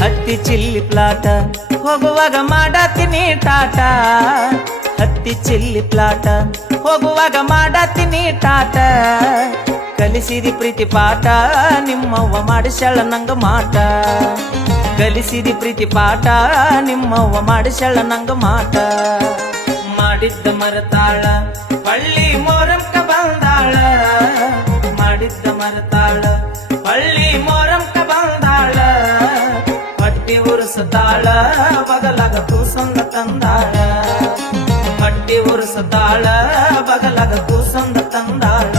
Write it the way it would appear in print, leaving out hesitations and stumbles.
ಹತ್ತಿ ಚಿಲ್ಲಿ ಪ್ಲಾಟ ಹೋಗುವಾಗ ಮಾಡತ್ತೀನಿ ಟಾಟ ಹತ್ತಿ ಚಿಲ್ಲಿ ಪ್ಲಾಟ ಹೋಗುವಾಗ ಮಾಡತ್ತೀನಿ ಟಾಟ ಕಲಿಸಿದಿ ಪ್ರೀತಿ ಪಾಠ ನಿಮ್ಮವ್ವ ಮಾಡಿಸ್ಯಾಳ ನಂಗ ಮಾಟ ಕಲಿಸಿದಿ ಪ್ರೀತಿ ಪಾಠ ನಿಮ್ಮವ್ವ ಮಾಡಿಸ್ಯಾಳ ನಂಗ ಮಾಟ ಮಾಡಿದ್ದ ಮರತಾಳ ಪಳ್ಳಿ ಮೋರಮ್ಕ ಬಂದಾಳ ಮಾಡಿದ್ದ ಮರತಾಳ ಪಳ್ಳಿ ಮೋರಮ್ಕ ಬಂದಾಳ ಹೊಟ್ಟಿ ಉರ್ಸತಾಳ ಬಗಲಗ ಕೂಸಂದ ತಂದಾಳ ಹೊಟ್ಟಿ ಉರ್ಸತಾಳ ಬಗಲಗ ಕೂಸಂದ ತಂದಾಳ